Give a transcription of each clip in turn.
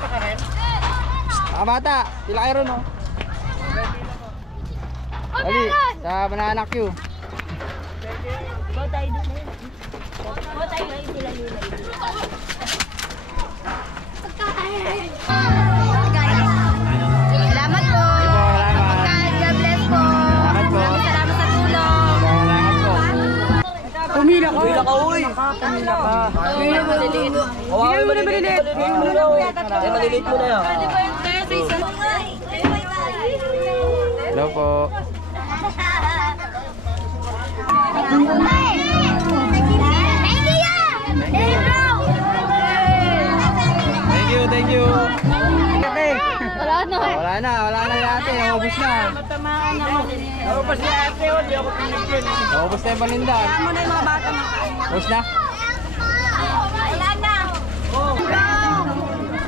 Mga bata, sila kayo ron, oh. Dali, sa Banana Q. Go tayo doon. Go tayo ngayon sila nila. Salamat po. Pagkain, God bless po. Maraming salamat sa tulong. Pumila ka, uy. Pumila maliliit. Bigyan mo na maliliit. Maliliit mo na yan. Hello po. Thank you. Wala na ate, naubos na. Naubos na ate, hindi ako pinigyan. Naubos na yung panindan. Saan mo na yung mga bata mo? Naubos na? Wala na.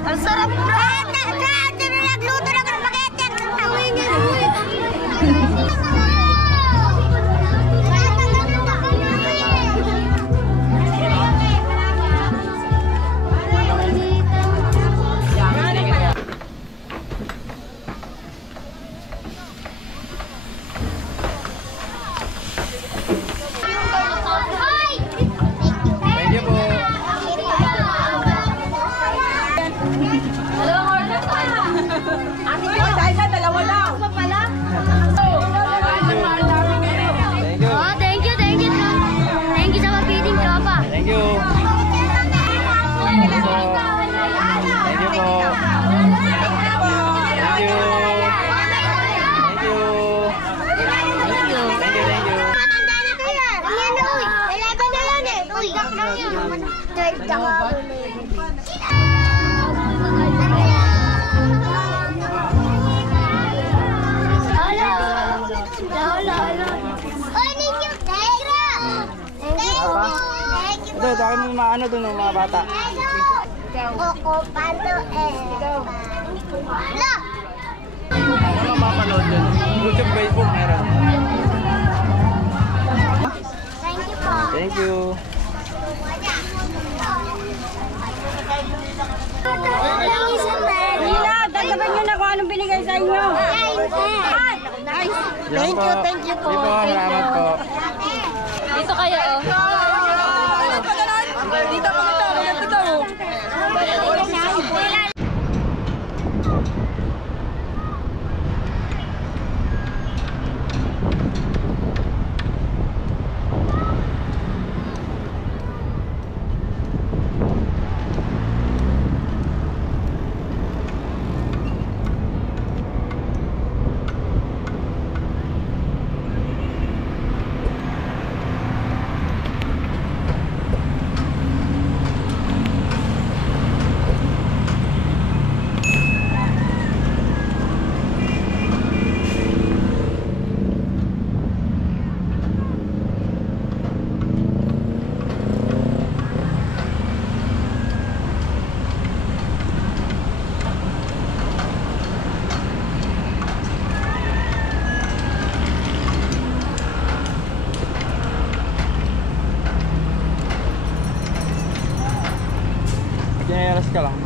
Ang sarap bro. Ate, nagluto na ng spaghetti. Ang tawin niya. Ito, sa akin mo maano doon ng mga bata. Coco, palo, Ala! Ano mapanood doon? YouTube, Facebook, meron. Thank you po. Thank you. Nila, dalaban nyo na kung anong binigay sa inyo. Thank you po. Salamat po. Dito kayo, oh. Dito pa ito. Gineras ka lang.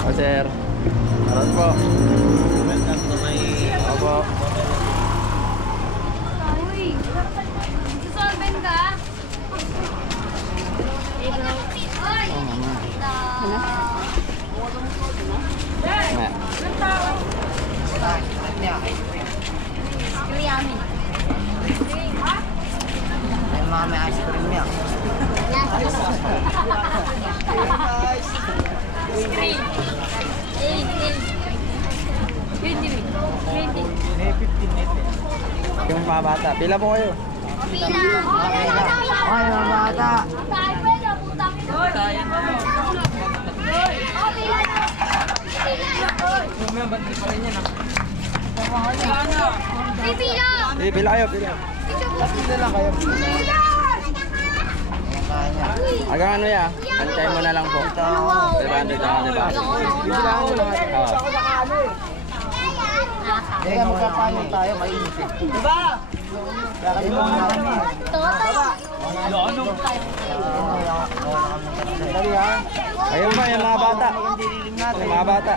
O sir, harap po. Opo. Uy, susolven ka? Oh, mama. Ay, mami, ice cream niya. Screen. 20. 20. Eh, 15 net eh. Yung mga bata. Pila po kayo? Ay, mga bata. Pila kayo, pila. Pila lang kayo. Hanggang ano ya? Antay mo na lang po. 500 lang, di ba? Bibilangan mo lahat. Oo. Teka, magkapano tayo, mainit eh. Diba? Kaya mo namin eh. Dali ha. Ayun ba yung mga bata? Yung mga bata.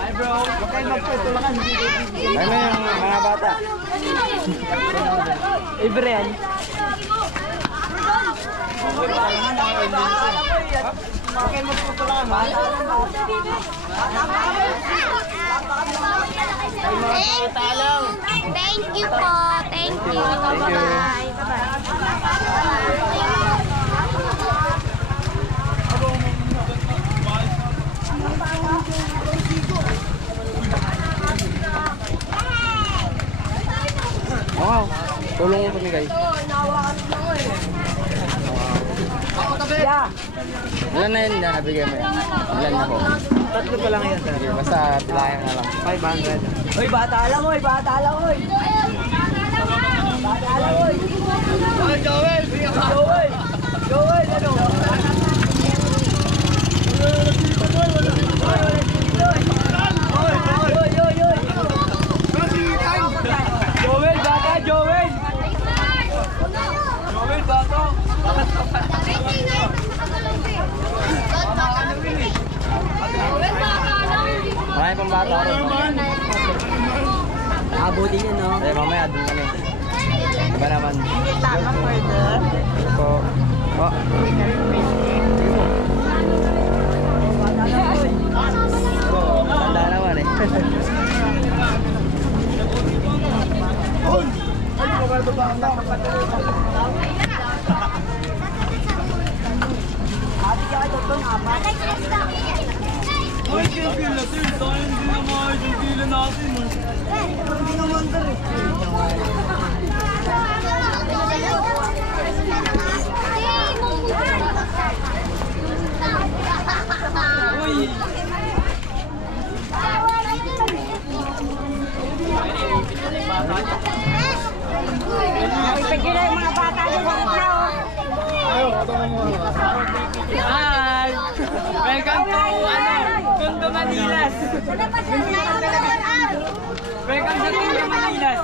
Hi bro. Huwag kayo magputulakan, hindi kayo bibigyan. Ayun ba yung mga bata? Ibre yan. Huwag kayo magputulakan, mahal. Thank you po. Thank you. Bye-bye. Wow. Tulong mo pamigay. Ilan na yun na nabigay mo yan? Ilan na po? Tatlo pa lang yan, sir. Sige, basta pilayan na lang. 500. Uy, bata lang, uy. Bata lang, uy. Bata lang, uy. Ay, Joel! Joel! Joel, ano? Joel, bata, Joel! Joel, bata! Marami pang bata rin. Abutin niya, no? Eh, mamaya doon kami. Diba naman? Tama, further. Po. Po. Tanda naman eh. Ay, kaya natin. Tayo hindi na makakagigila natin. Hindi naman dari. Uy! Ipagin na yung mga bata doon sa gitna, oh. Hi! Welcome to, Tondo Manilas! Welcome to Tondo Manilas!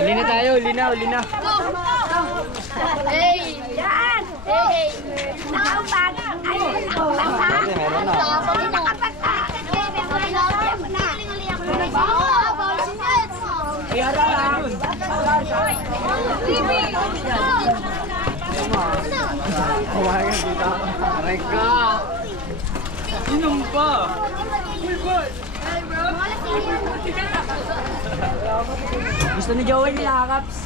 Lina tayo, linaw. Hey! Yan! Hey! Nakaumpag! Ay! Nakapagta! Meron na. Nakapagta! Yara lang! Kumain dito. Aray ka. Inom pa! Gusto ni Joey nilakaps.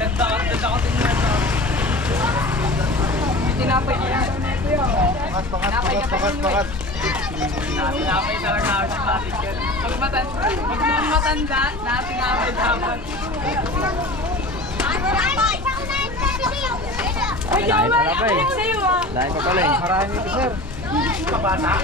Tanda ka tingnan sa tinapay niya. Pakat. Tinapay talaga ako sa batik yan. Pag matanda, natinapay dapat. Ay, Lain pala pa eh. sa'yo, ah. Lain pa pala eh. Marami ito, sir. Kabata?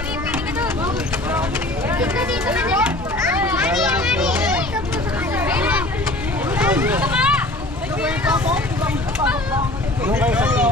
Doon kayo sa pila.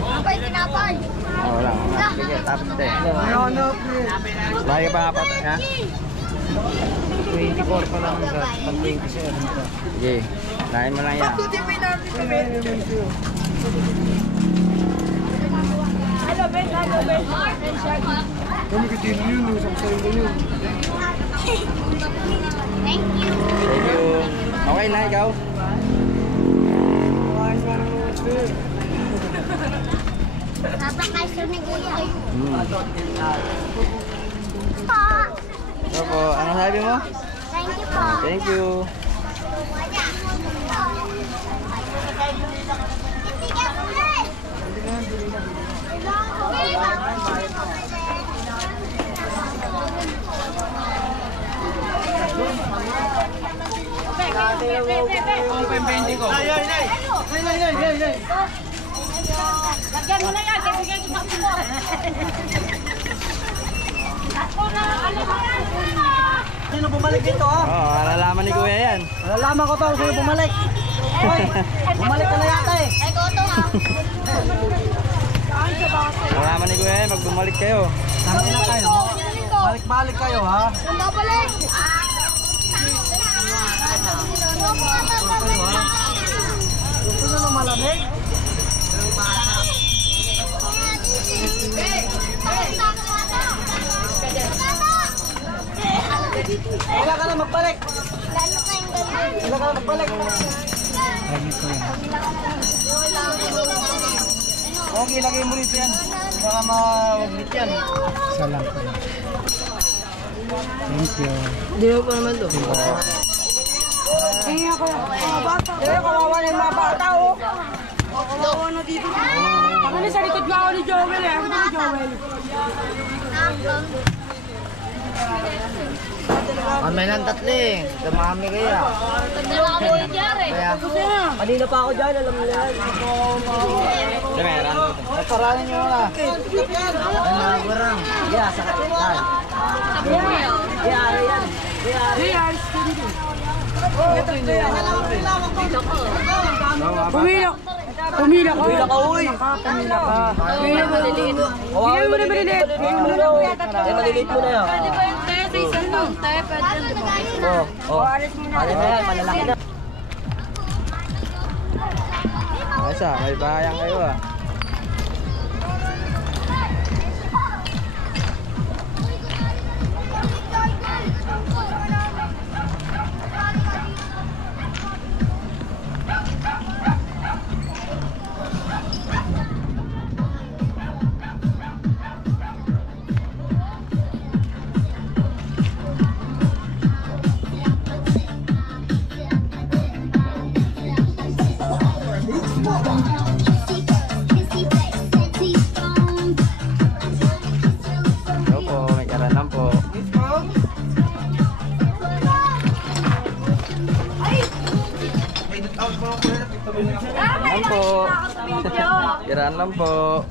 Tinapay, tinapay. Oh, wala. Sige, tapos tayo. Lagi pa apat, ha? 24 pa lang hanggang pag 27 pa. Sige, kain mo lang yan. Hello, Ben. Hello, Ben. Kumikitin mo yun, isang sayo mo yun. Thank you. Thank you. Okay na, ikaw? Napakaiso ni Kuya. Ito po, ano sabi mo? Thank you po. Thank you. Open 20 ko. Lagyan mo na yan. Bibigay ko sa mo. Ako na. Ano ba yan? Sino bumalik dito ha? Oo, alalaman ni Kuya yan. Malalaman ko to kung sino bumalik. Hoy, bumalik ka na yata eh. Ay, goto ha. Alalaman ni Kuya yan, pag bumalik kayo. Tangin na kayo. Balik-balik kayo ha. Ang babalik. Gusto nyo nung malamig? Wala ka na magbalik. Wala ka na magbalik. Okay, lagay mo rito yan. Baka mawaglit yan. Isa lang pa lang. Thank you. Hindi mo pa naman to. Kawawa na yung mga bata oh. Kami na sa likod nga ako ni Joel eh. Ako ni Joel. Kami lang tatlo eh. Dumami kaya. Kanina pa ako dyan, alam mo yan. Sige, meron. Paranin nyo na. Ay, nagurang. Yeah, sa kapitan. Yeah, yan. Pumila. Pumila ka. Pumila ka, uy. Pumila ka. Pumila maliliit. Bigyan mo na maliliit. Maliliit mo na yan. Kaya sa isang lang. Tayo pwede. Oh. Pare na yan, malalaki na. Ayos ah, may bayang kayo ah. Ito po, may karanan po. Karanan po. Kiraan lang po.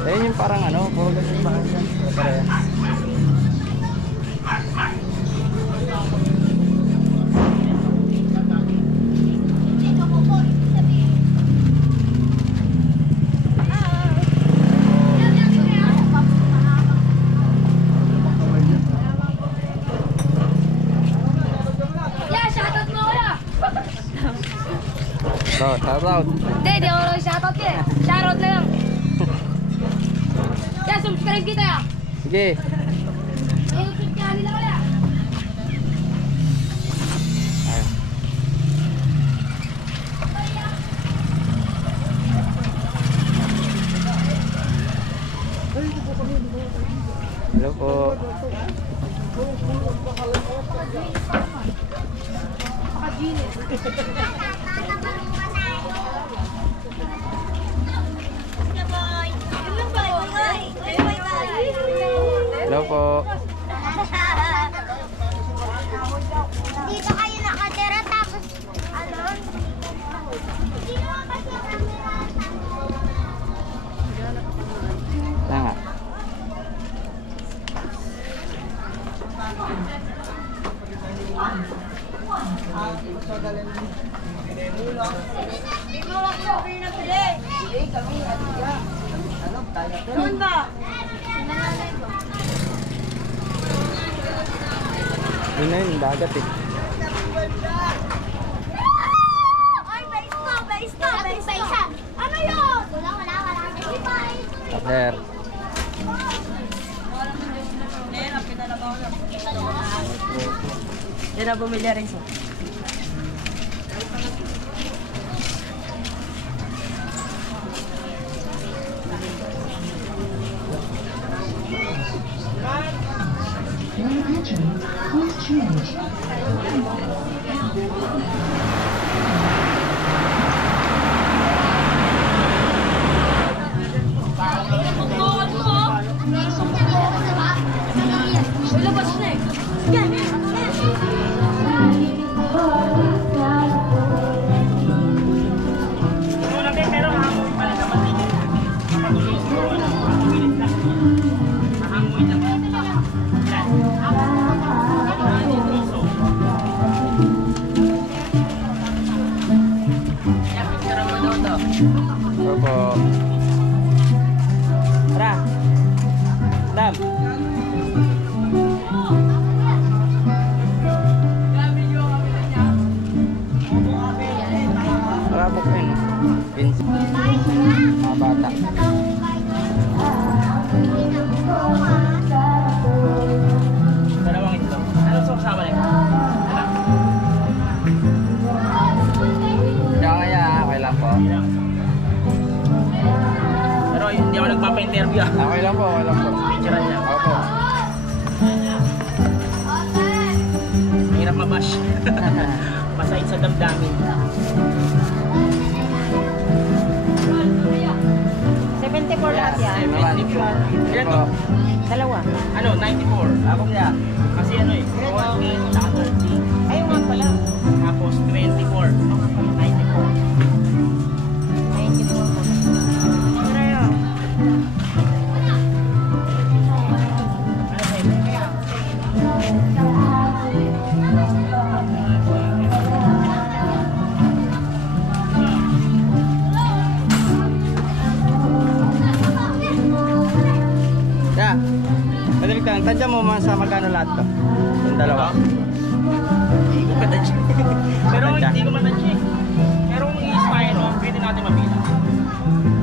Ayun yung parang ano, puro kasi parang yan. Parehas. Yeah, shoutout mo kuya. So, shout out. Hindi, di ako shoutout Okay, shoutout na lang. Kaya subscribe kita ya. Sige. May YouTube channel nila kaya. Ayun. Hello po. Hello po. Dito kayo nakatira tapos ano? Hindi naman kasi kami Tanga. Doon ba? Yun na yun, dagat eh. Oy, base to. Ano yun? Wala. Sir. Yan na bumili rin so. Labas na eh. Yan. Hello po. Tara. Dam. Tara po kayo. Vince. Mga bata. Dalawang itlog. Anong sauce sama rin? Diyan kaya, okay lang po. Pero hindi ako nagpapa-interview ah. Okay lang po, okay lang po. Picturean niya. Opo. Mahirap mabash. Masahit sa damdamin. 74 lahat yan. 74. Ilan to? Dalawa. Ano? 94. Ako kaya. Kasi ano eh. 40 tsaka 30. Ayun nga pala. Tapos 24. 94. 94. Ano yun? Ano sa'yo? Yeah. Madalig lang. Tansya mo sa magkano lahat to? Yung dalawa. Hindi ko matansya. Pero Matansya? hindi ko matansya eh. Pero kung i-styro, pwede natin mabilang.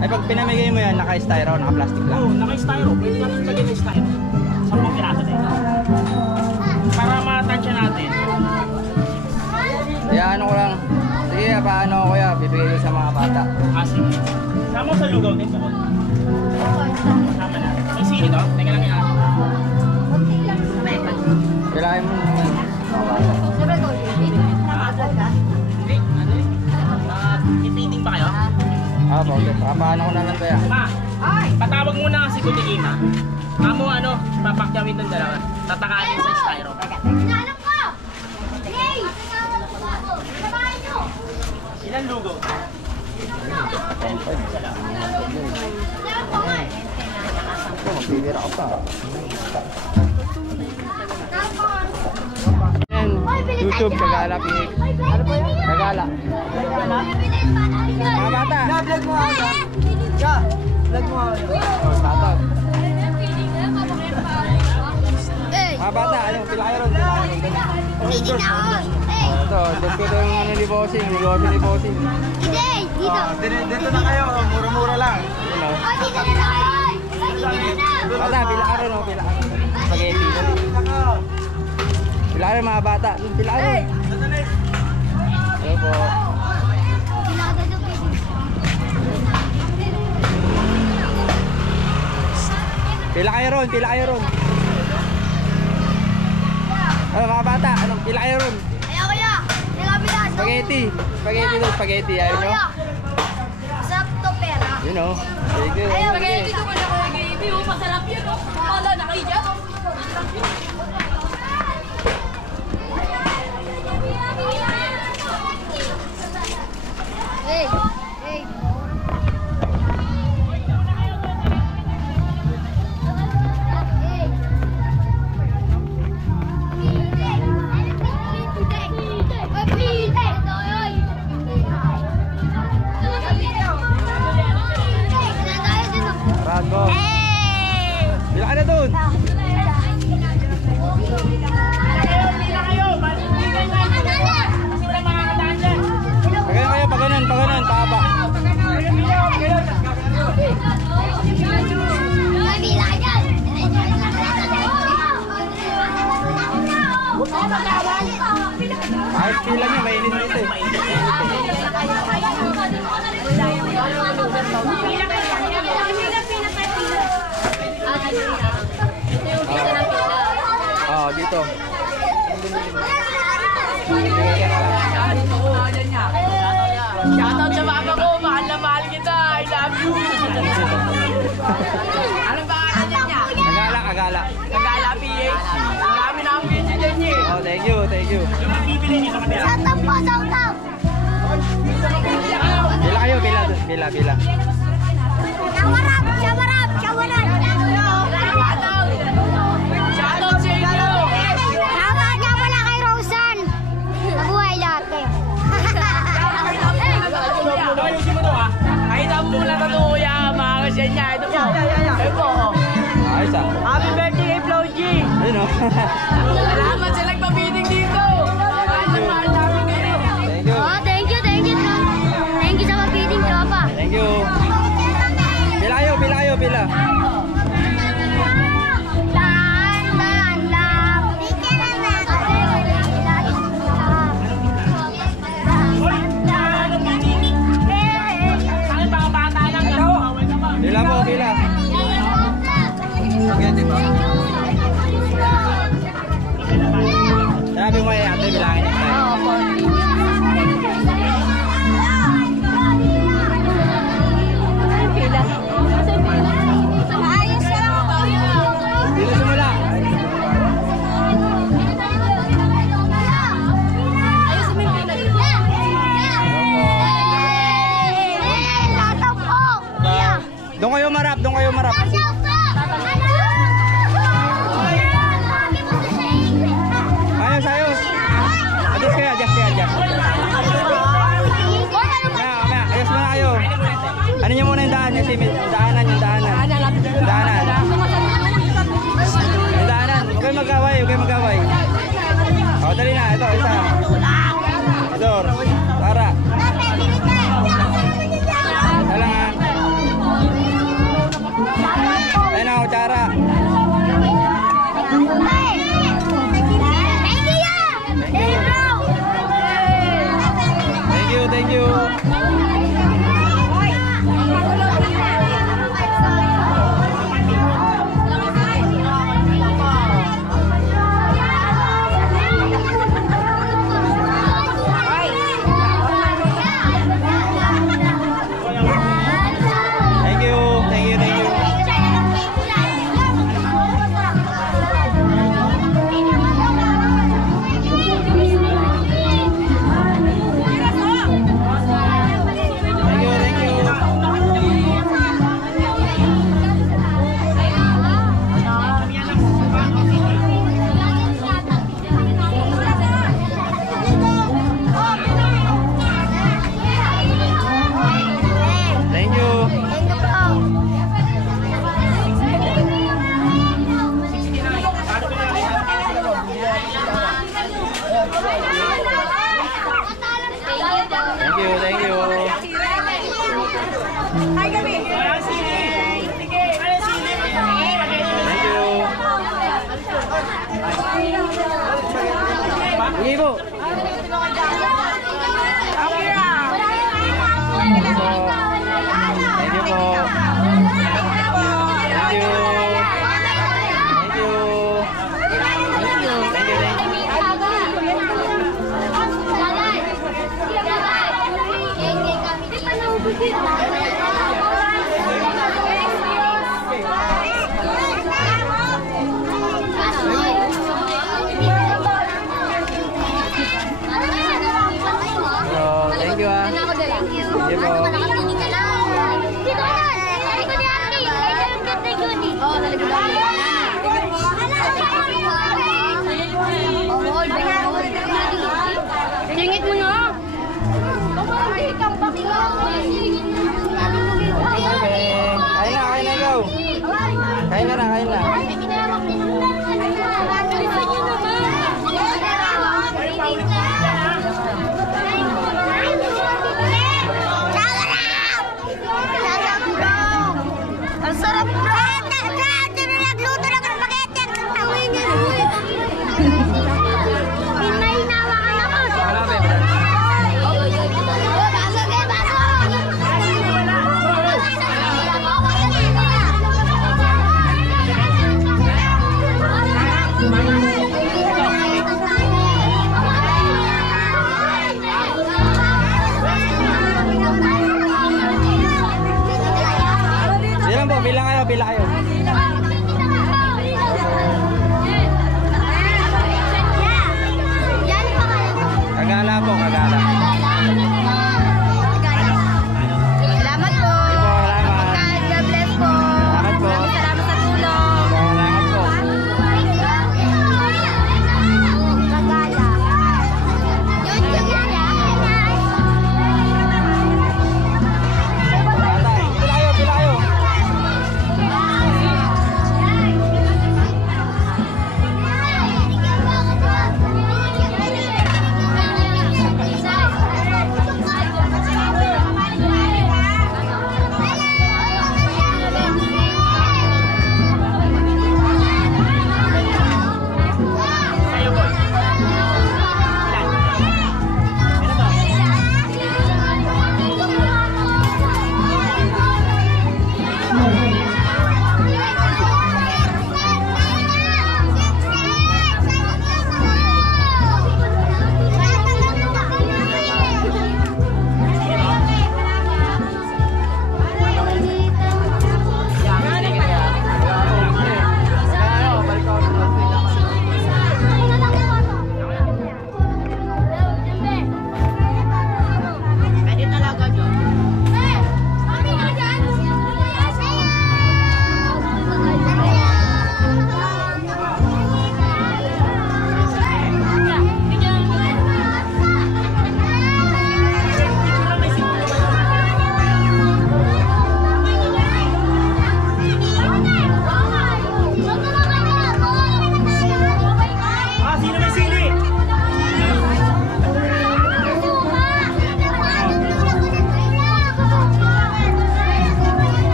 Ay pag pinamigay mo yan, naka-styro, naka-plastic lang. Oo, naka-styro. Pwede natin lagyan ng styro. 10 piraso din. Para matansya natin. Kaya ano ko lang. Sige, paano ko kuya, bibigay ko sa mga bata. Ah, sige. Sama sa lugaw din po. Sama na. May sili to? Teka lang yan. Kailangan mo naman. Hindi, ano eh. Tipiting pa kayo? Ah, okay. Paano ko na lang kaya? Ma, patawag muna si Kuya Ima. Amo ano, papakyawin ng dalawa. Tatakanin sa styro. Hinahanap ko! Hey! Sabahin nyo! Ilan lugaw? Hinahanap ko nga eh. Ito, magbibira ka pa. Hinahanap ko nga. Yan, YouTube, Kagala PX. Ano po yan? Kagala. Mga bata. Vlog mo ako. Vlog mo ako. Oh, tatag. Eh! Mga bata, ayun, pila kayo ron. Pila kayo ron. Hindi na ako! Eh! Ito, dito yung ano ni Bossing, negosyo ni Bossing. Hindi! Dito Dito na kayo, mura-mura lang. Yun o. Oh, dito na lang! Dito na! Bata, pila ka rin o. Pila ka. Spaghetti. Pila ka rin mga bata. Pila ka rin. Hello po. Pila kayo ron, pila kayo ron. Ano mga bata, anong pila kayo ron? Ayaw kuya! Nilapila! Spaghetti. Spaghetti doon, spaghetti. Ayaw nyo? Sarap to pera. Yun o. Thank you. Ayaw, Spaghetti ko na kaya gravy. Masarap yun. Wala na kayo dyan. Hey! Hey! Rago. Pila ka na doon. Paganan, paaba. Kahit pila niya, mainit dito eh. Oo, dito. Shoutout sa mama ko, mahal na mahal kita. I love you. Anong pangalan niya? Agala, agala. Nagala PH. Marami na ang video dyan niya. Oh, thank you, thank you. Shoutout po, shoutout! Pila kayo, pila doon. Pila, pila. Shawarap! Shawarap! Shawarap! Shoutout sa inyo. Shoutout nga pala kay Rosan! Mabuhay lahat kayo! Kahit ang mula na ito, kuya, mga kasya niya. Ito po. Ito po. Ayos ah. Happy birthday kay Flo G. Ayun o. Salamat sa nagpabiting dito. Mahal na mahal namin kayo. Thank you. Oh, thank you, thank you. Thank you sa pag-feeding, tropa. Thank you. Pila kayo, pila kayo, pila. Ang mga bata lang ito. Pila po, pila. Sabi mo eh, ate, bilangin next time. Ayos na lang ako. Pila simula. Shoutout po! Doon kayo marap, doon kayo marap. Ayos, ayos. Adjust kayo, adjust kayo, adjust. Maya, ayos muna kayo. Ano nyo muna yung daan, yung simit. Daanan, yung daanan. Daanan. Yung daanan. Huwag kayo mag-away, huwag kayo mag-away. O, dali na. Ito, isa. Ador. Tara. Talang ha. Ayun na, kutsara. Thank you, thank you. Kain na. Ang sarap, bro! Nagluto na ng spaghetti. Ang tawin niya. May hinawakan ako. Bilang po, pila kayo. Kagala po, kagala. Salamat po. Salamat. God bless po. Salamat po. Salamat sa tulong. Salamat po. Tatay, pila kayo.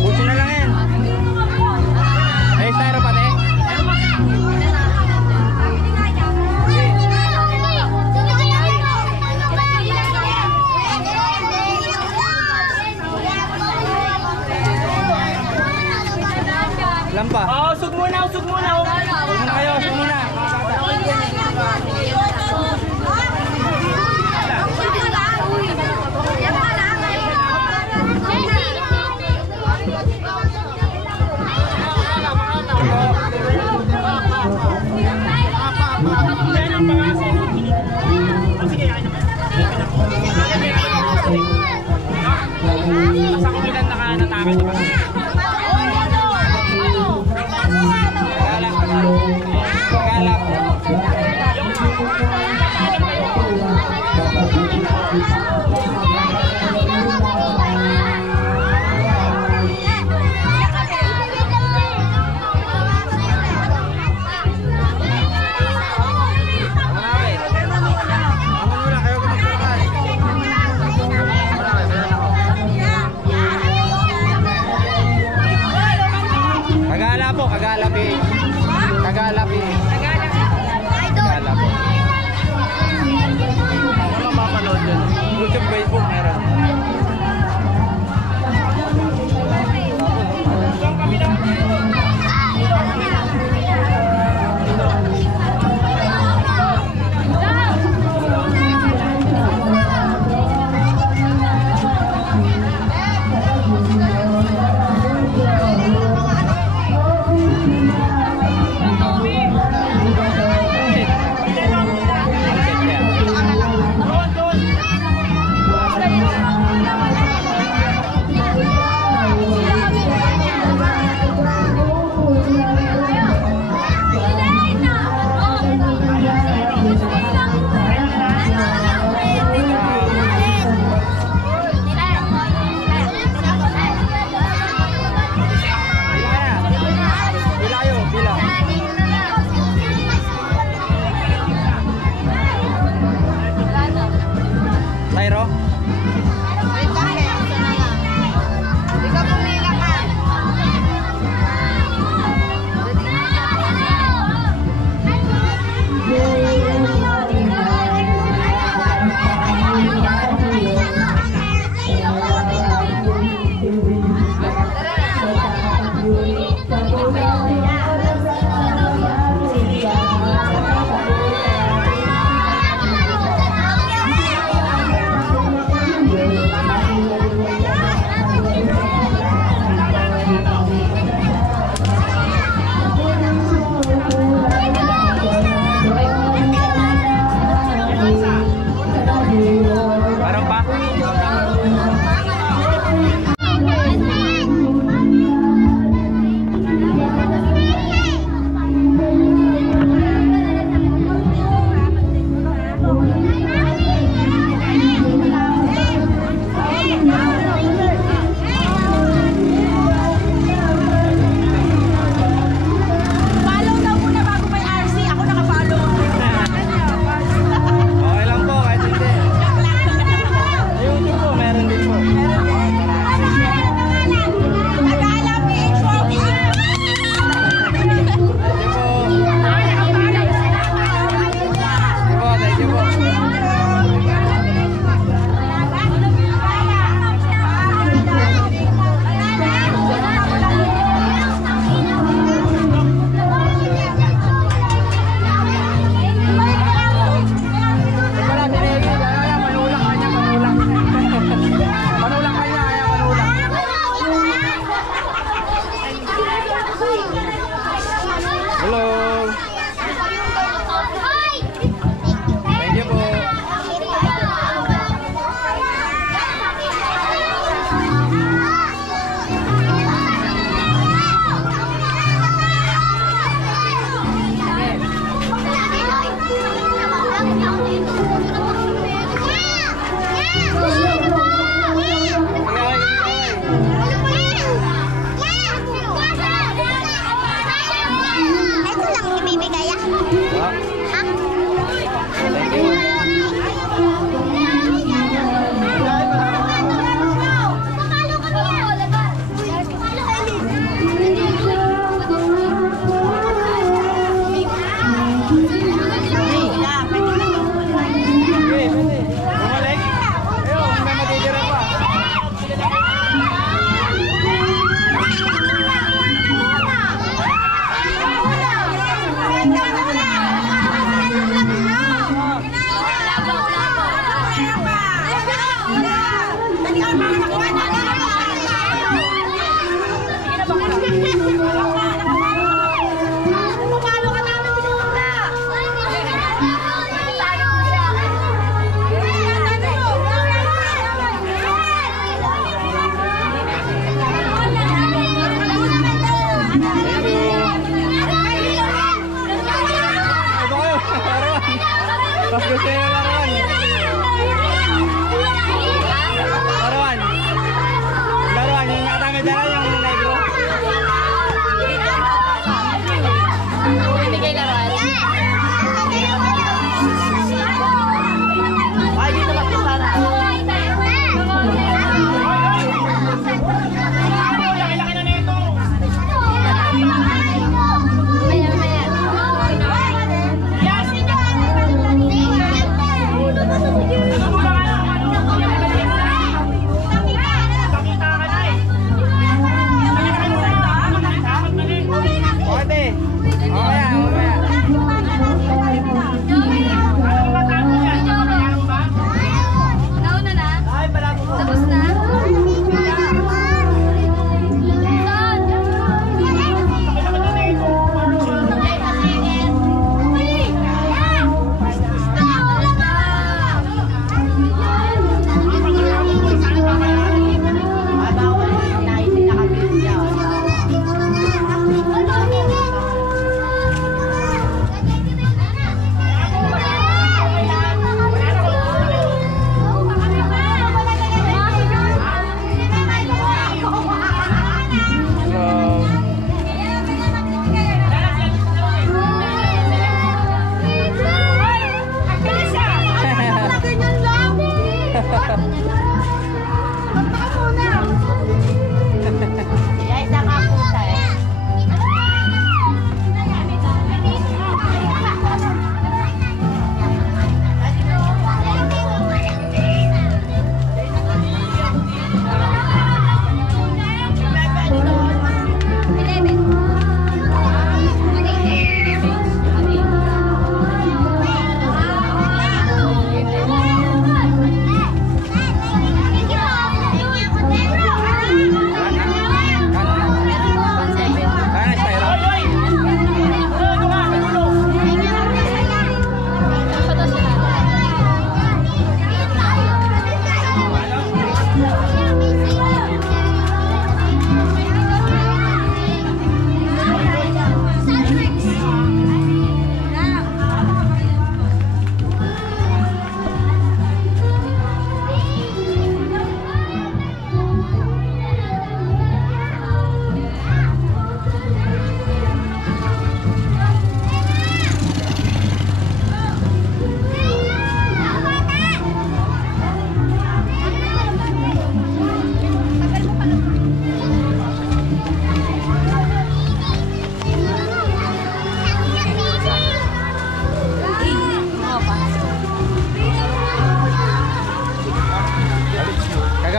Buti na lang yan. Ayos tayo rin pati. Lampa. Usog muna. Usog muna kayo, usog muna. Sa kumilan nakanatakan diba? Kagala po.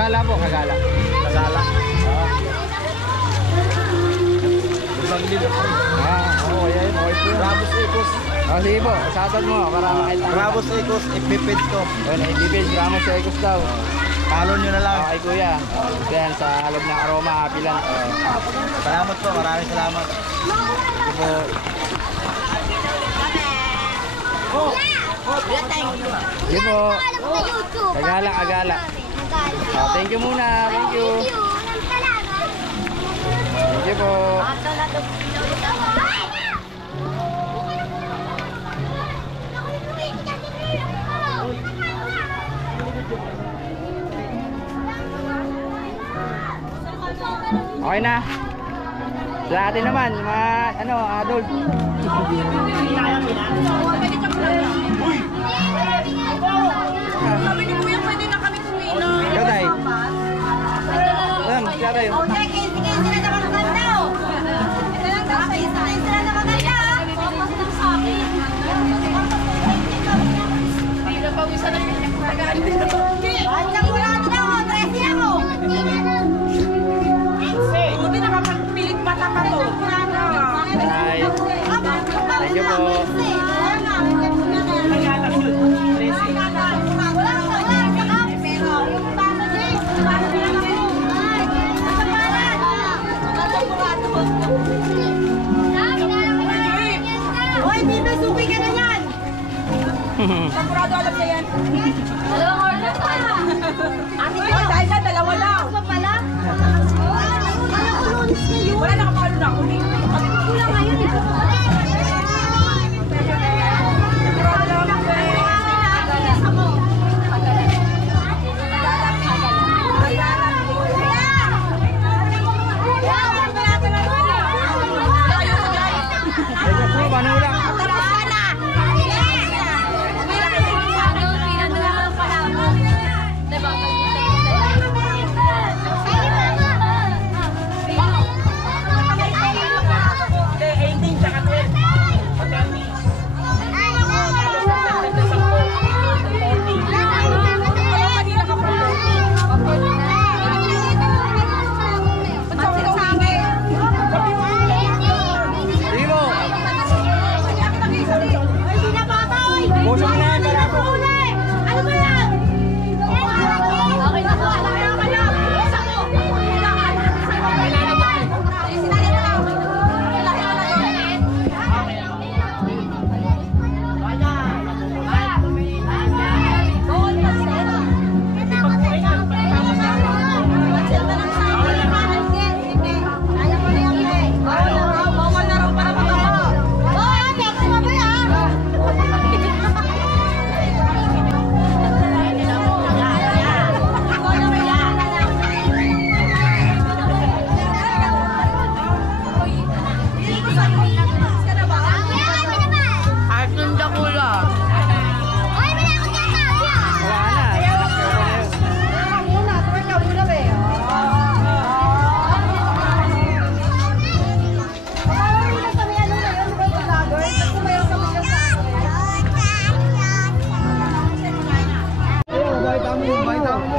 Kagala po, Kagala. Kagala. Oo. Isang lilo. Oo, yan. Okay po. Brabos Ecos. Sige po, shoutout mo para makita. Brabos Ecos, FB page ko. Yun, ibibig, Ramos Ecos daw. Follow nyo na lang. Okay kuya. Yan, sa loob ng Aroma, happy lang. Salamat po, maraming salamat. Sige po. Sige po. Kagala, Kagala. Thank you muna. Thank you. Thank you po. Okay na. Sa atin naman, mga adult. Sabi ni Kuya, pwede na kami kumino. Ikaw, Day. Siya tayo. Buti nakapagpilit mata pa to. Bye. Thank you po. Hoy, Bibi, suki ka na yan! Sigurado alam niya yan. Dalawang order pa! Ate ko! Dahil na, dalawa lang. Ano pala? Alam ko lunes ngayon. Wala nakapalo na ako. Kulang ngayon eh. Paano lang? Puso mo na yan, para po. Ano ba yan? Okay na po.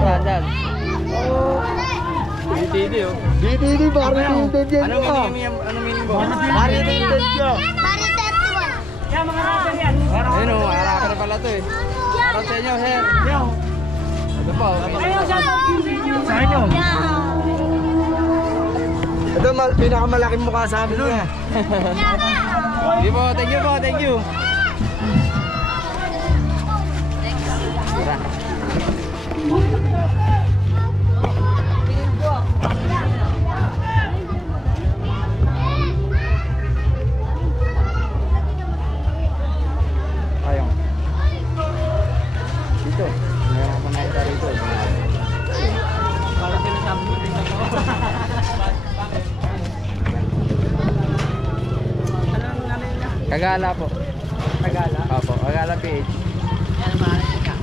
Brandon. BTD oh. BTD, Barry-Tinted yan. Anong meaning mo? Barry-Tinted yan. Ayun oh, harapin pala to eh. Harap sa inyo, sir. Ito po. Sa inyo. Ito, pinakamalaking mukha sa amin doon. Sige po, thank you po, thank you. Tara. Ayong. Dito. Meron pa nakita rito. Parang sinasabi mo rin ako. Kagala po. Tagala. Opo, Kagala PH. Yan, maaaring ka.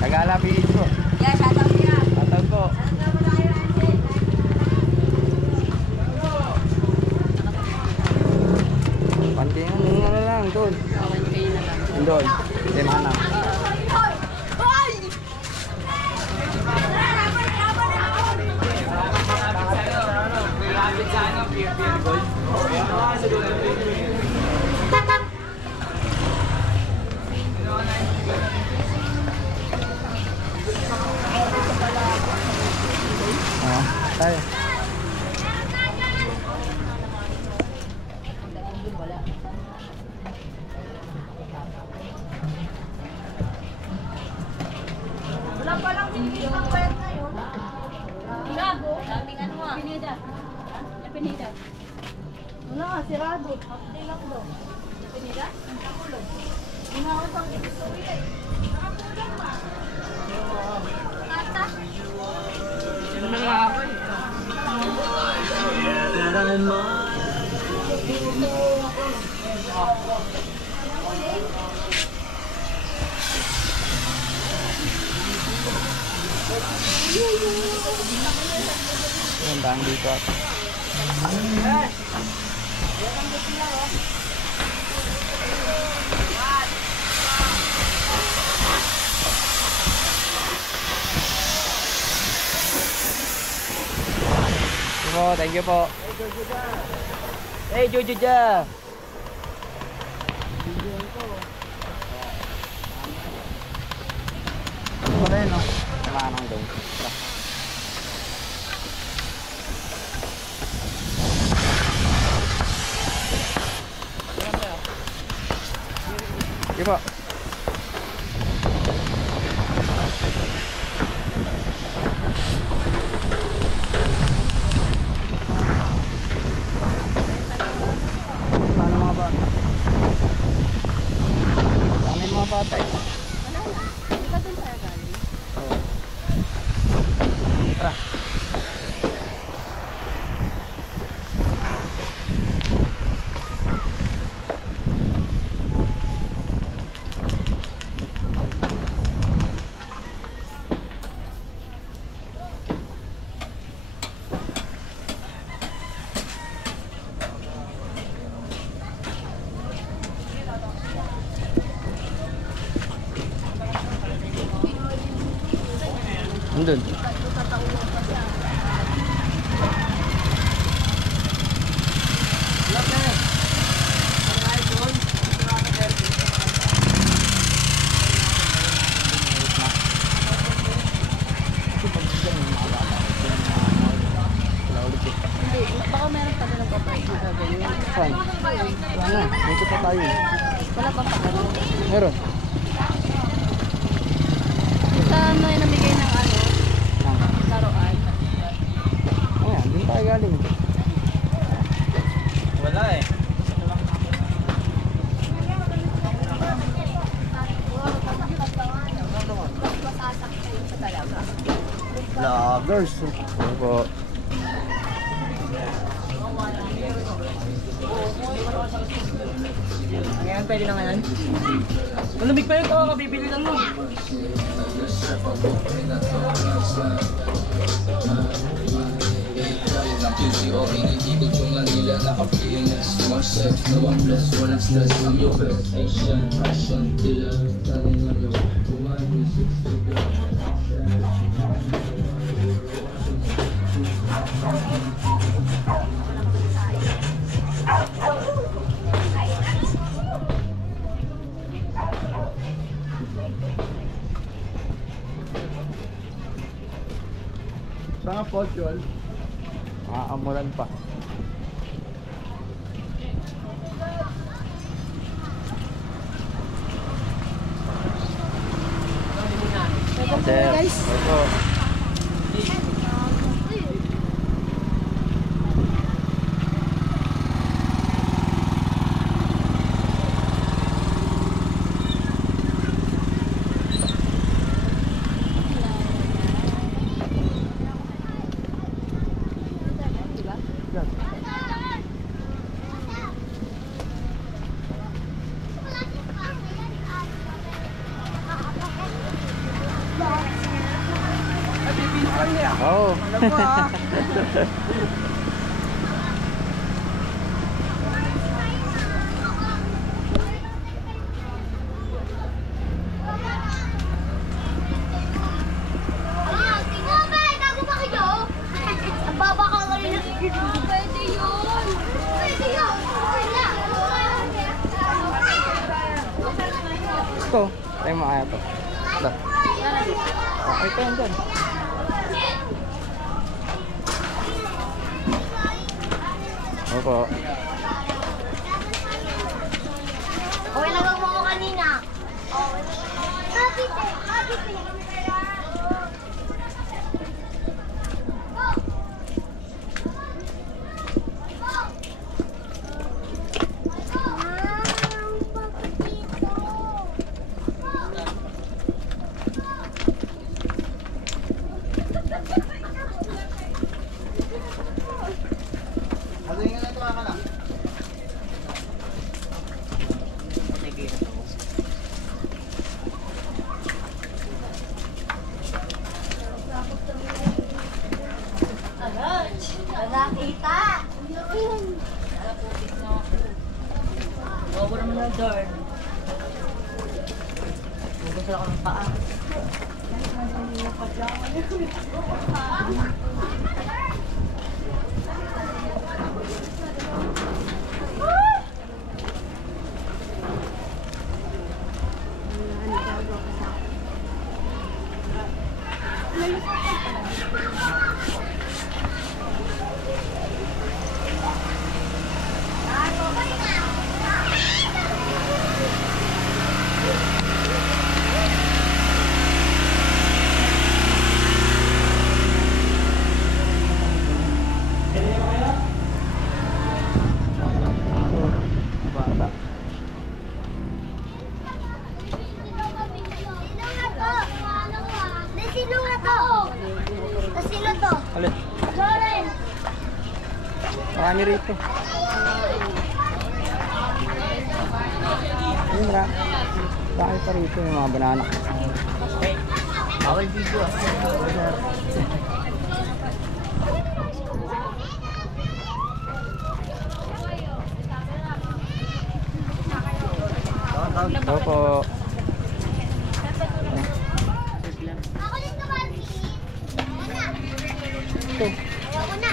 Kagala PH po. Yeah, shout out niya. Tatag po. Pantingin na lang doon. Doon. Timana. Beer gold. Tayo. Wala pa lang binigay ang bayad ngayon. Gago. Daming ano ah. Pinida. Pinida. Wala nga, sirado. Update lang daw. Pinida? Ang kakulog. Hinawag ang ipisuwi eh. Nakakulog ma. Kata. Sino na nga ako eh. Yung daan dito at. Thank you po. Hey, Jujuja. Ano ba yun, no? Kailangan ng doon. Sige po. Paano mga bata? Paano yung mga bata eh? Ika dun tayo galing. Tara. Andun. Baka meron pa din ang papay. Saan? Wala. Dito pa tayo. Wala pa pa ganun. Meron. Sa ano yung namigay ng ano? Laruan. Ayan, din tayo galing. Wala eh. Vloggers. Ano po? Ngayon, pwede na ngayon. Malamig pa yun ko, kabibili lang mo. Saan ang fault yun? Aamulan pa. Sir, opo. Oo. Alam mo ah. Tingnan ba? Tago ba kayo? Ang baba ka ngayon. Pwede yun. Ito. Tayo mo kaya to. Ito. Ito yan dyan. Opo. Okay, nagawa mo kanina. Kapit eh. Nakita! Over mo na door. Gusto ako ng paa. Bata. Sino nga to? Sino to? Alin? Loren! Marami rito. Ayun ra. Bakit pa rito yung mga banana? Bawal video. Ito po. Ako dito, Marvin. Ito. Ako na.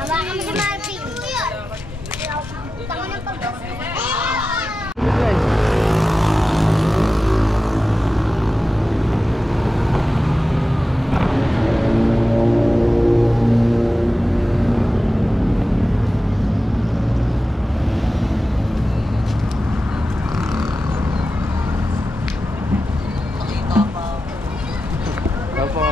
Hawakan mo si Marvin. Tango ng pagkas. Guys. Ito po.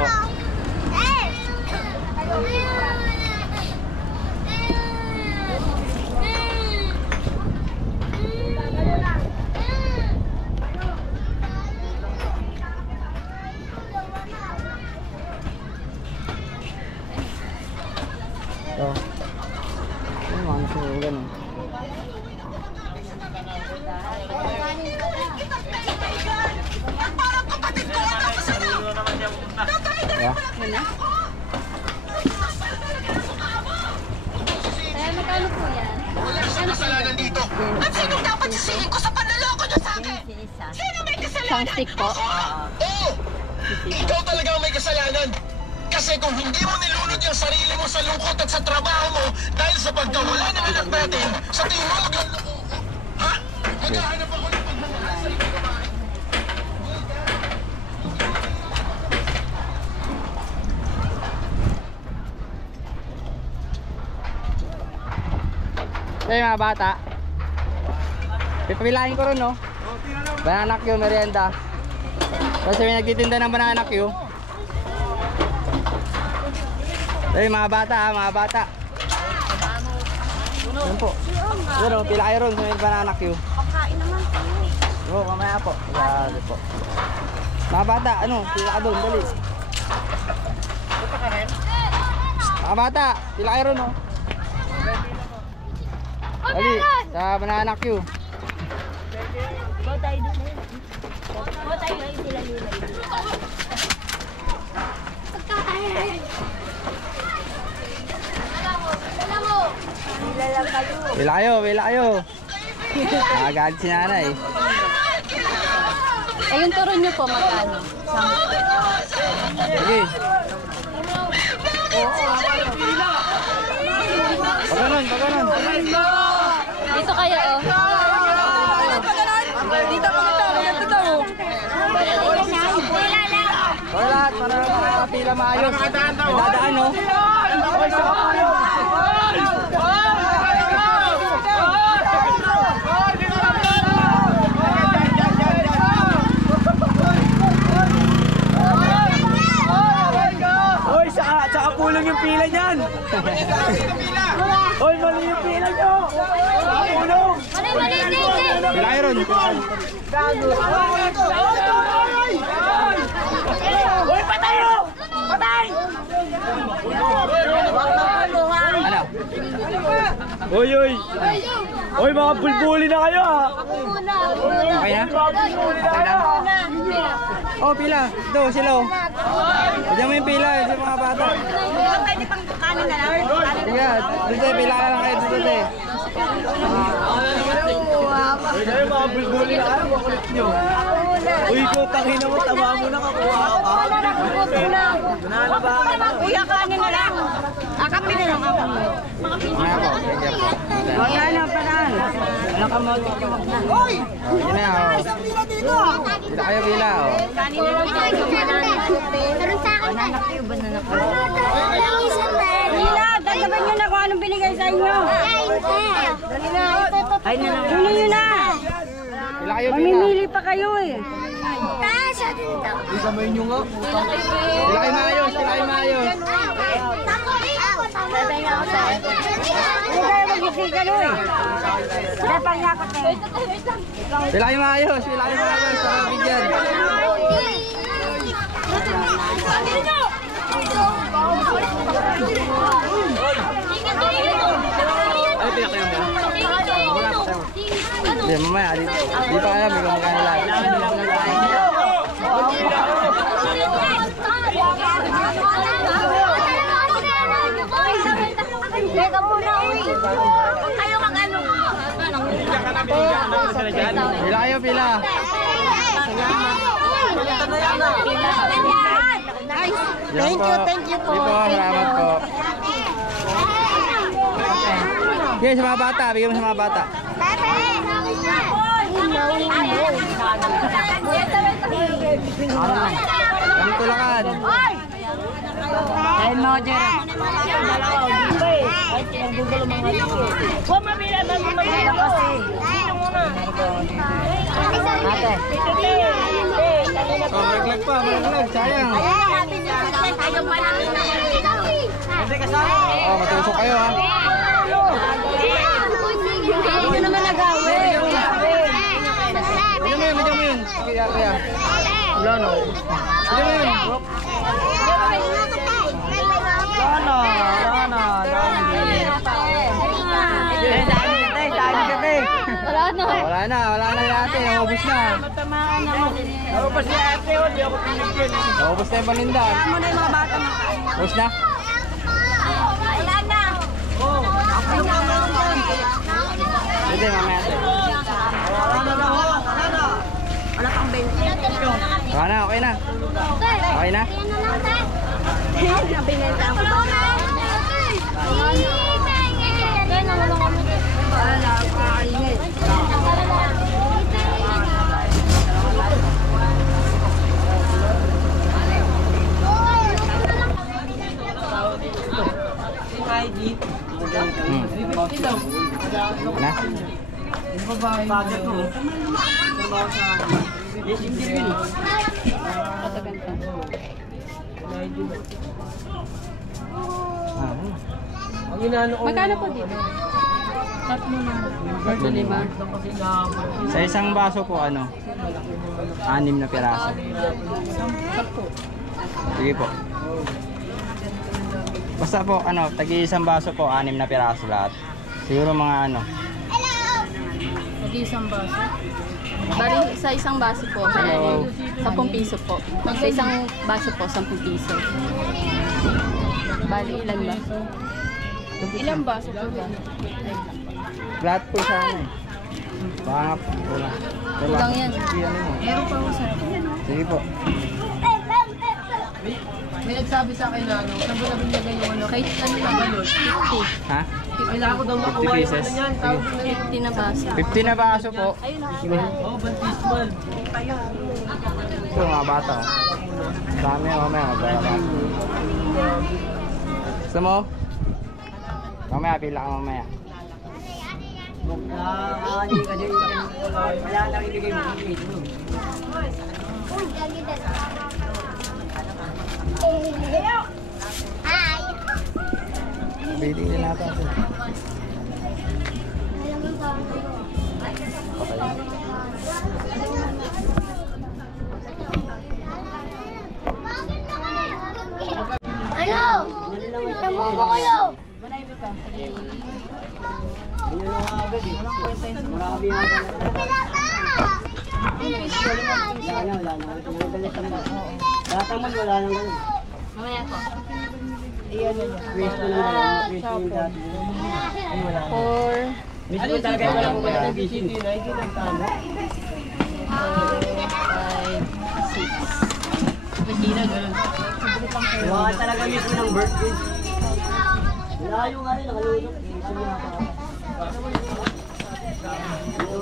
Ito. Ano mga nasugan eh. Yeah. Magkano po yan? Wala siyang kasalanan dito. At sino dapat sisihin ko sa panloloko niyo sa akin? Sino may kasalanan? Isang stick po. Oo! Ikaw talaga ang may kasalanan. Kasi kung hindi mo nilunod yung sarili mo sa lungkot at sa trabaho mo dahil sa pagkawala ng anak natin, sa tingin mo magluloko. Ha? Maghahanap ako ng pagmamahal sa ibang babae. Ito yung mga bata. Pipilahin ko rin, no? Banana Q, merienda. Kasi may nagtitinda ng banana Q. Ito yung mga bata, ha, mga bata. Yan po. Yan o, pila kayo ron sa may banana Q. Pagkain naman tayo. Oo, mamaya po. Grabe po. Mga bata, ano, pila ka doon, dali. Mga bata, pila kayo ron, no? Dali, sa banana Q. Go tayo doon. Go tayo doon sila nila. Pagkain. Pila kayo, pila kayo. Nakagalit si nanay. Eh, yung turon nyo po, magkano? Sige. Pagkanon, pagkanon. Dito kayo, oh. Dito, pagkita, pagkita mo. pila maayos. Dadaan, no? Hoy, saka pulong yung pila niyan. Hoy, mali yung pila nyo. Pulong. Pila kayo ron. Hoy, patay o! Patay! Ano? Hoy, hoy! Hoy, mga bulbuli na kayo ha! Okay na? Okay na? Oh, pila. Ito, sila o. Diyan mo yung pila, yung mga bata. Pwede pang kanin na lang. Sige, dito, pila ka lang kayo dito eh. Uy, kayo mga bulbuli na kayo, makulit nyo. Uy, ko, tangina mo, tama mo na kakuha ka. Kuya, kanin na lang. Akapin na lang ako. Mga po, sige po. Wala na, parang. Nakamoto ka na. Hoy! Yun na, o. Pila kayo, pila, o. Kanin na lang. Meron sa akin. Banana kayo, banana kayo. Hila, gagaban nyo na kung anong binigay sa inyo. Dali na. Ay na lang. Dali nyo na. Pila kayo, pila. Mamimili pa kayo eh. Uy, kamay nyo nga. Pila kayo maayos, pila kayo maayos. Hindi kayo mag-isigan eh. Dahil panyakot eh. Pila kayo maayos, pila kayo maayos. Para bigyan. Ay, pila kayo ba? Hindi, mamaya. Dito kayo, may kumakain lang. Teka muna, uy. Ayaw kang ano. Pila kayo, pila. Thank you po. Sige po, salamat po. Sige, sa mga bata, bigyan mo sa mga bata. Kami tulakan. Dahil mo, Jera. Huwag mabila ba mo mabila kasi? Dito muna. Ate. Oh, maglag pa, maglag. Sayang. Oh, matusok kayo ha. Hindi naman nagawin. Bigyan mo yun. Kaya. Wala no. Bigyan mo yun. Wala na ate, ubos na. Ubus si ate, hindi ako pinigyan. Ubos na yung paninda. Ano na yung mga bata mo? Ubos na? Wala na. Hindi, mamaya ate. Wala pang 20. Wala na, okay na. Okay na? Nabinenta ako ba? Wala, kainit. Na? Bagay ko. Yes, hindi rin. Ang inaano ko. Magkano po dito? 3 Sa isang baso po, 6 na piraso. Sige po. Basta po, tagi isang baso po, 6 na piraso lahat. Siguro mga Isang baso. Bali, sa isang baso po, 10 piso po. Sa isang baso po, 10 piso. Bali, ilan ba? Ilang baso po ba? lahat po sa Baka po. Kulang yan. Meron pa ako sa Sige po. May nagsabi sa akin na saan ba nabinigay yung Kahit ano na balot, 50. Ha? Kailangan ko daw makuha 50 yung pieces. ano yan. Tawag na yun. 50 na baso. 50 na baso po. Ayun na. Oh, bantismal. Ito mga bata. Dami, mamaya. Gusto mo? Mamaya, pila ka mamaya. Wala lang ibigay mo dito. Hi! Biting din natin. Ano? Namubo kayo! Mamaya po. Ano talaga wala mo ba ng vision din? Ay, kinagtama. 5, 6. Wala talaga mismo ng birthday. Layo nga rin, nakalulog.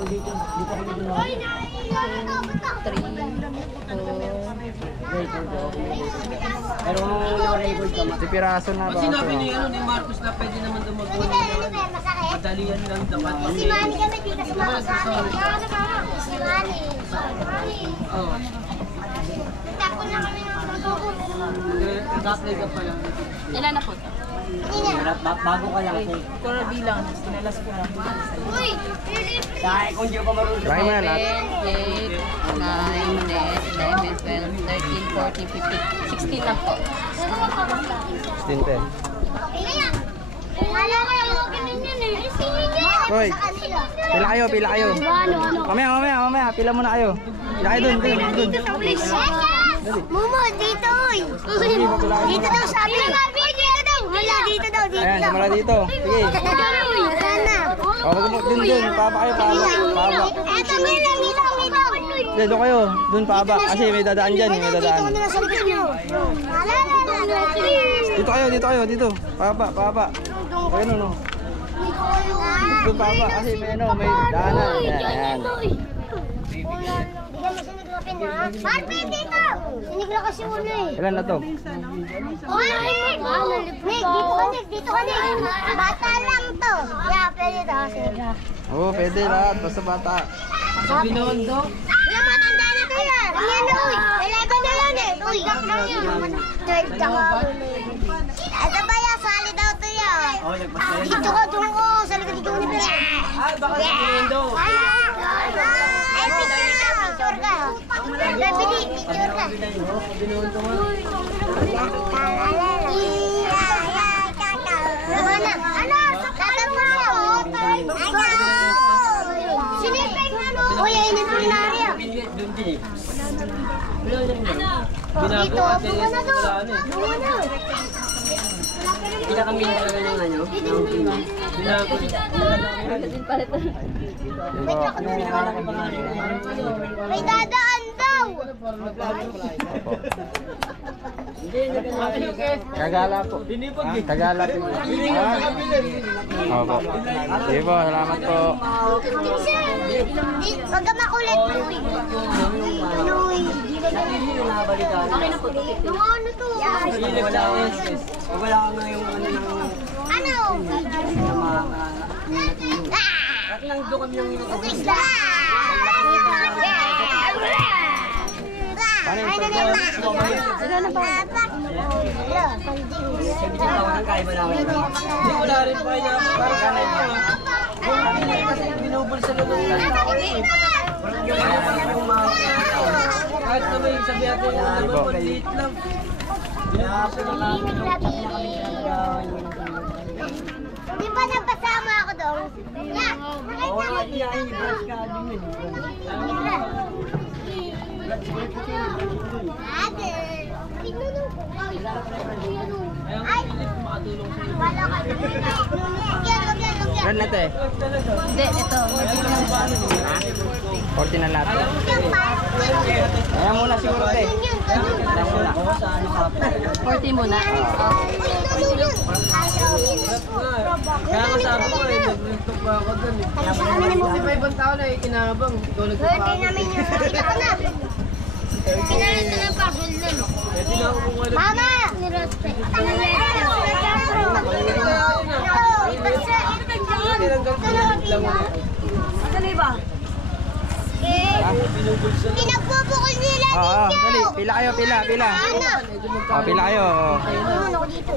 Dito kami doon. 3, 4. Pero no-record ka ma. Si Piraso na ba? Sinabi ni Marcos na pwede naman daw magawa ng madalian lang dapat. Si Manny kami dito sumama sa amin. Si Manny. Oo. Nagtapon na kami ng magkukuha. Nag-apply ka pa lang. Ilan na po? Bago ka lang. Kung bilang, sinalas ko lang. Uy! Dahil kung di ka marunong. Try mo na lahat. 8, 9, 10, 11, 12, 13, 14, 15, 16 na po. 16. Wala kayo mo ganun yun eh. Hoy, pila kayo. Mamaya, pila muna kayo. Pila kayo dun. Momo, dito oy. Dito daw sabi. Dito daw. Wala, dito daw. Ayan, simula dito. Sige. Sana. Dun. Paba kayo, paba. Eto, bilang. Hindi, doon kayo. Dun paba. Kasi may dadaan dyan, may dadaan. Dito kayo. Paba. Ayun, no. Doon paba, kasi may daanan. Ayan. Marvin, dito! Sinig na kasi ulo eh. Ilan na to? Dito ka, Nick. Bata lang to. Yeah, pwede to. Oo, pwede lahat. Basta bata. Binondo. Yung matanda na to yan. Yan na, uy. 11 na yan eh. Uy, lang yan. Third ka nga. Ito ba yan? Sali daw to yan. Dito ka, doon ko. Sa likod dito ni Pera. Ay, baka sa Binondo. Ay, picture ka. Picture ka. Binondo nga. Ano? Sinipay nga no? Uy, ayun yung kulinarya. Doon din eh. Dito, bunga na to. Bunga na. Pinakamin talaga ng ano? Binago. May dadaan daw. Kagala po. Kagala po. Opo. Sige po, salamat po. Huwag ka makulit. Yung ano to? Wala ka nga yung Ano? At lang doon kami yung Isda! Ay, Sila na ba? kaya ba namin? Hindi, wala rin pa kaya para sa akin. Kasi binubol sa lulong. Kahit na may sabi natin yung naman, maliit lang. Di ba napasama ako doon? Yeah! Oo, i-brush ka din yun. Ate! Ay, makatulong sa iyo. Wala ka. Lugyan. Ilan na te? Hindi, ito. 40 na lahat. Lugyan pa. Ayan muna siguro te. Ayan muna. 40 muna. Kaya kasama ko eh, nag-tiktok pa ako dun eh. Kasi may ibang tao na ikinabang. Ikaw nagpapagod. Birthday namin yun. Nakita ko na. Pinalit ko ng puzzle nun. Mama! Niroste. Saan ba? Pinagbubukol nila Oo, dito. dali. Pila kayo, pila. Oh, pila kayo. Oh. Ano ko dito?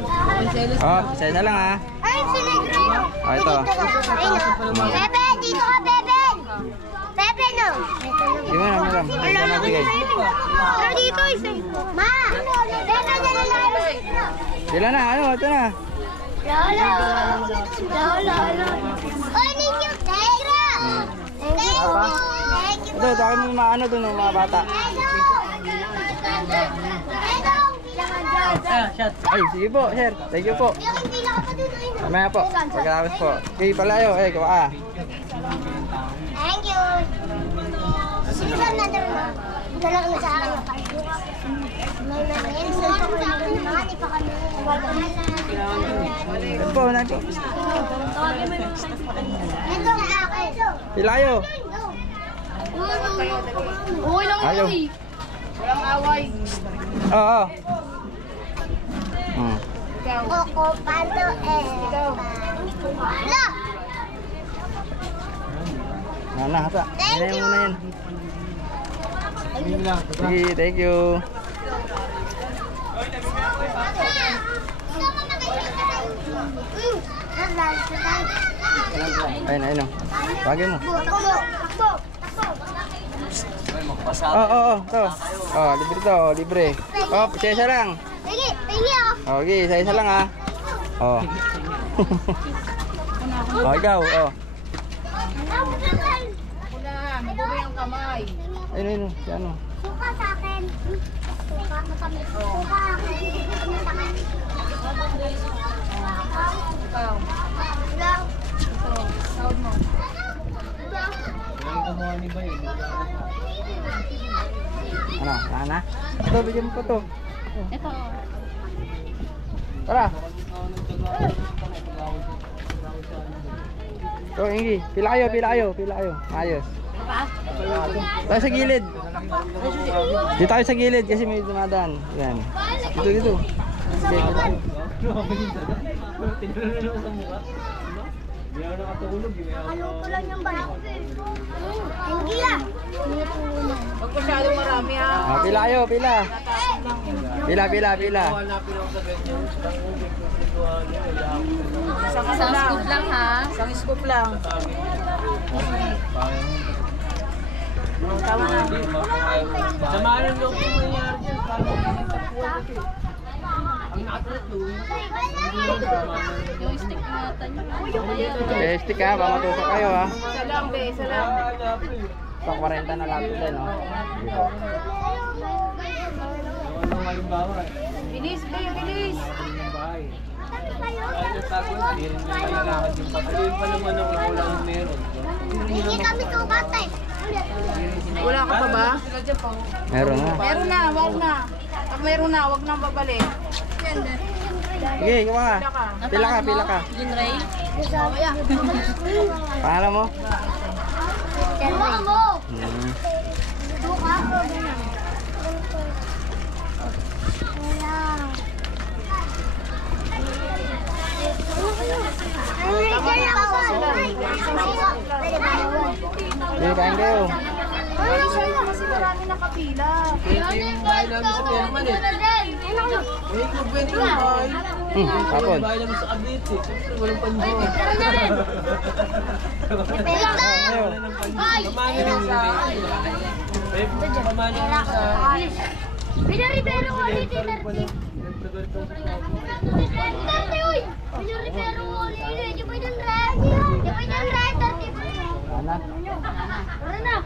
Oh, isa lang ha. Ay, sinigro. Oh, ito. Bebe, dito ka, Bebe. Bebe, no. Hindi mo na, madam. Hindi mo na bigay. Pero dito, isa. Ma, Bebe na lang. Pila na, ano, ito na. Lolo. Oy, ninyo. Tegra. Thank you. Ito, akin mo maano doon, mga bata. Ay, sige po, sir. Thank you po. Mamaya po. Pagkatapos po. Okay, palayo. Gawa ka. Thank you. Sino ba nandun na? Dala ko na sa akin. May nangyayari sa akin. Mani pa kami. Ito po, nako. Ito sa akin. Pila kayo. Uy lang Ayaw. ito eh. Walang away. Oo. Coco, palo, Hala! Nana, hasa. Thank Hinayin you. mo na yan. Sige, thank you. Ayun, ayun o. Bagay mo. Oo. Ito. Libre to, libre. Oh, isa lang. Pili oh. Okay, isa lang ha. Oh. Ikaw, oh. Una, mabuhay ang kamay. Ayun, si ano. Suka sa akin. Suka, matamis. Suka akin. Ikaw. Lang. Sound mo. Ano, Nana? Ito, bigyan mo ko to. Ito. Tara. So, Ingi, pila kayo. Ayos. Tayo sa gilid. Dito tayo sa gilid kasi may dumadaan. Yan. Dito. Okay, Ano ko lang yung bala. Hindi ah. Huwag masyadong marami ha. Pila kayo. Pila. Isang scoop lang ha. Isang scoop lang. Tama na. Samahan ng loob yung mangyari dyan. Yung stick na tanyo. Stick ha, baka matusok kayo ha. Isa lang be, isa lang. Sa 40 na lahat din, no? Dito. Bilis be, bilis. Ayun pa naman ang ulang meron. Hindi kami kubatay. Wala ka pa ba? Meron na. Meron na, wag na. Pag meron na, wag nang babalik. Sige, ikaw ka. Pila ka. Jinray? Pangalan mo? Suka mo. Hmm. Suka mo. Sige, kain kayo. Ay, sorry na kasi marami nakapila. Yung bahay namin sa Perman eh. Eh, kung pwede yung bahay. Tapon. Bahay namin sa Cavite. Siyempre, walang panjo. Ayaw. Pamangin lang sa akin. Eh, pamangin lang sa akin. Pinaribero ko ulit yung 30. Uy! Pinaribero ko ulit. Di ba yung red? Di ba yung red? 30. Ana? Tara na.